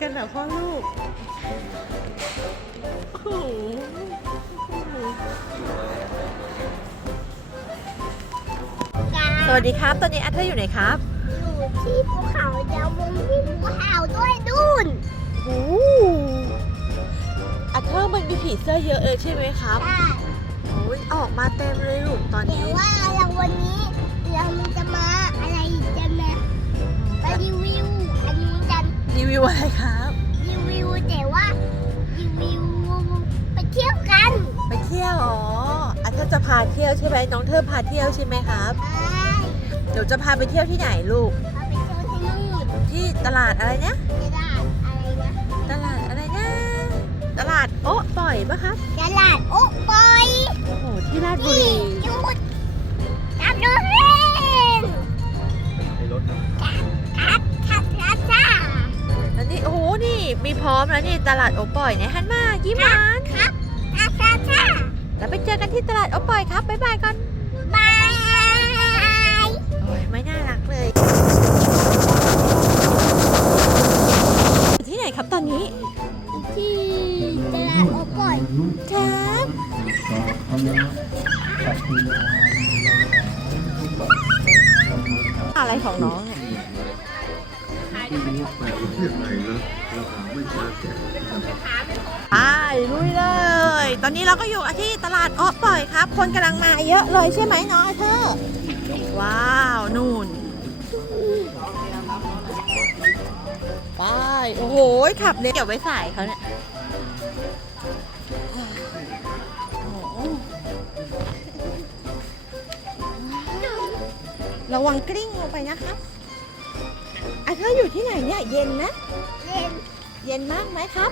กันเหรอพ่อลูกโอ้โหสวัสดีครับ ตอนนี้อาเธอร์อยู่ไหนครับ อยู่ที่ภูเขาเดี๋ยววงที่ภูเขาด้วยดุนโอ้อาเธอร์มันมีผีเสื้อเยอะเลยใช่ไหมครับได้โอ้ยออกมาเต็มเลยลูกตอนแต่นี้ ว่าเราวันนี้เรามันจะมา วิวอะไรครับ รีวิวแต่ว่ารีวิวไปเที่ยวกันไปเที่ยวอ๋ออาเธอร์จะพาเที่ยวใช่ไหมน้องเธอพาเที่ยวใช่ไหมครับไปเดี๋ยวจะพาไปเที่ยวที่ไหนลูกเราไปเที่ยวที่นู่นที่ตลาดอะไรนะตลาดอะไรนะตลาดอะไรนะตลาดโอ๊ะปล่อยปะครับตลาดโอ๊ะปอยโอ้โหที่ราชบุนี่รีหยุดจับดูเมีพร้อมแล้วนี่ตลาดโอ๊ะปล่อยเนี่ยฮันมายิ้มหวานครับคัดคัดจ้าแล้วไปเจอกันที่ตลาดโอ๊ะปล่อยครับบ๊ายบายก่อนบายโอ้ยไม่น่ารักเลย ที่ไหนครับตอนนี้ ที่ตลาดโอ๊ปอยครับอะไรของน้องเนี่ย ไปลุยเลย ตอนนี้เราก็อยู่ที่ตลาดอ้อปล่อยครับ คนกำลังมาเยอะเลยใช่ไหมน้องอาเธอว้าวนู่นไปโอ้โหขับเร็วเกี่ยวไว้ใส่เขาเนี่ยระวังกลิ้งลงไปนะครับ อาเธอร์อยู่ที่ไหนเนี่ยเย็นนะเล่นเย็นมากไหมครับ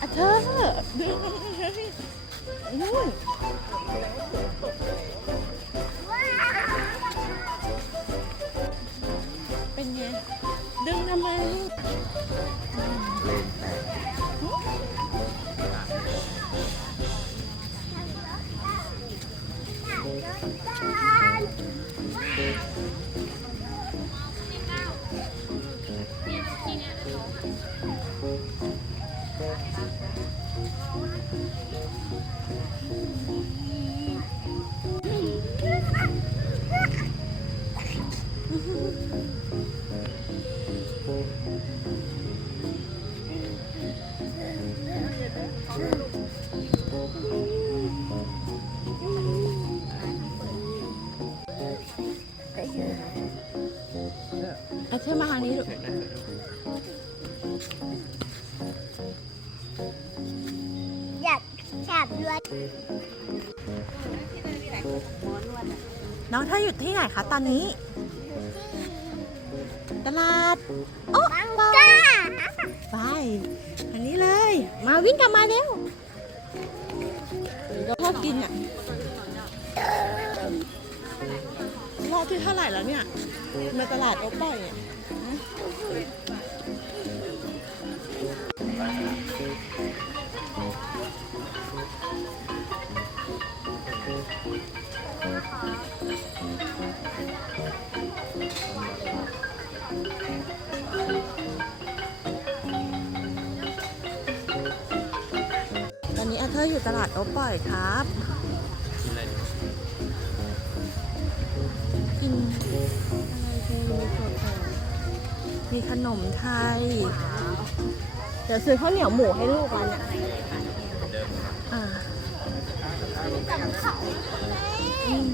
อะเธอดึงนู่นเป็น 等一下 เธอมาทางนี้ลูกอยากจับด้วยน้องเธออยู่ที่ไหนคะตอนนี้ ตลาด โอ้บังกาไปอันนี้เลย มาวิ่งกลับมาเร็วชอบกินอะรอบที่เท่าไหร่แล้วเนี่ย มาตลาดโอ๊ปล่อยเนี่ย ฮะตอนนี้อาเธอร์อยู่ตลาดโอ๊ปล่อยครับกินอะไรดีสดๆ มีขนมไทย เดี๋ยวซื้อข้าวเหนียวหมูให้ลูกมันเนี่ยอ่าอืม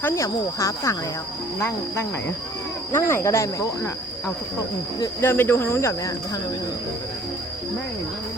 ข้าวเหนียวหมูครับสั่งแล้ว นั่งนั่งไหนอะนั่งไหนก็ได้ไหมโต๊ะน่ะ เอาทุกโต๊ะอืมเดินไปดูทางนู้นก่อนไหมอะทางนู้นแม่ยังไม่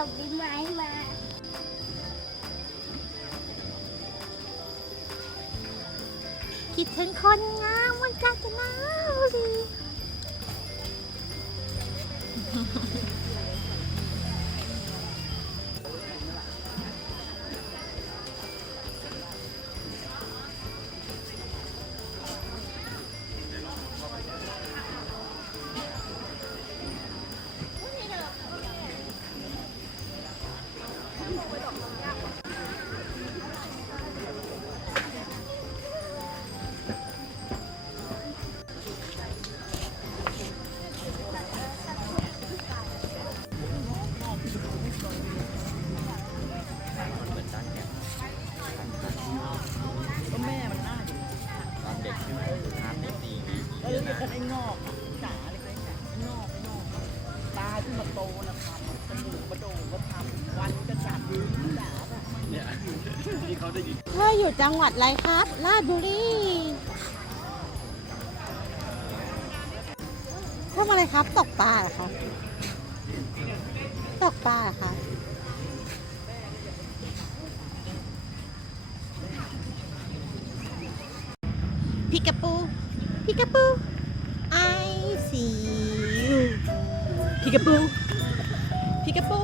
อกดินไม้มาคิดถึงคนงามวันกาญจนาบุรี ได้ยินเธออยู่จังหวัดอะไรครับราชบุรีทำอะไรครับ ตกปลาเหรอคะตกปลาเหรอคะพิกาปูพิกาปู I see you พิกาปูพิกาปู